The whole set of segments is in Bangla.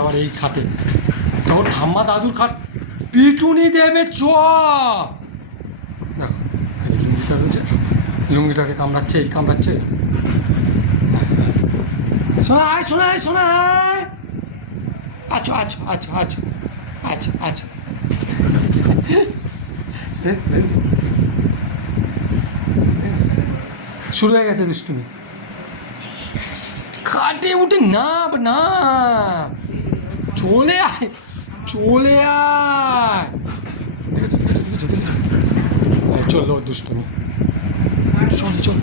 আবার এই খাটে, তখন ঠাম্মা দাদুর খাট পিটুনি দেবে চ। দেখো এই লুঙ্গিটা রয়েছে, লুঙ্গিটাকে কামড়াচ্ছে, এই কামড়াচ্ছে। শোনায় শোনায় শোনায়, আছো আছো আছো আছো আছো আছো। শুরু হয়ে গেছে দুষ্টুমি, খাটে উঠে না না, চলে আয় চলে আয়। দেখেছো দেখেছো দেখেছো দেখেছো, চলো দুষ্টুমি, চল চল,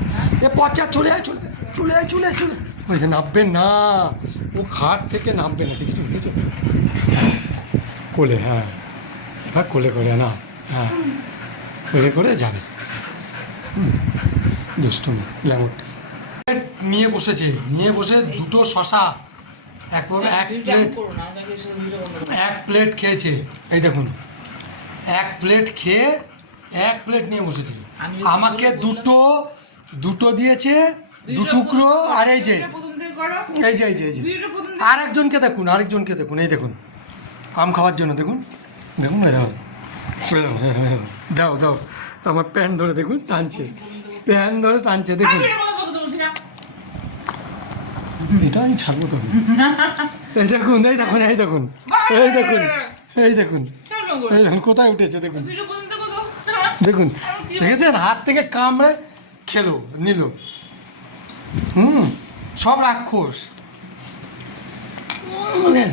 এ পচা চলে আয়, চলে চলে আয় চলে আয় চলে। ওই যে নামবে না, ও খাট থেকে নামবে না, দেখেছো দেখেছো, কোলে, হ্যাঁ হ্যাঁ কোলে করে না, হ্যাঁ কোলে করে যাবে। দুষ্টুমি ল্যামট নিয়ে বসেছে, নিয়ে বসে দুটো শশা এক প্লেট খেয়েছে। এই দেখুন, এক প্লেট খেয়ে এক প্লেট নিয়ে বসেছে। আমাকে দুটো দিয়েছে, দু টুকরো। আর এই যে এই যে এই যে এই যে আরেকজনকে দেখুন, আরেকজনকে দেখুন, এই দেখুন আম খাওয়ার জন্য, দেখুন দেখুন, এই দেখুন দাও দাও, আমার প্যান্ট ধরে দেখুন টানছে, প্যান্ট ধরে টানছে, দেখুন। এটা আমি ছাড়বো তো, এই দেখুন এই দেখুন এই দেখুন এই দেখুন এই দেখুন এই দেখুন কোথায় উঠেছে, দেখুন দেখুন, দেখেছেন হাত থেকে কামড়ে খেলো নিল। সব রাক্ষস বুঝলেন।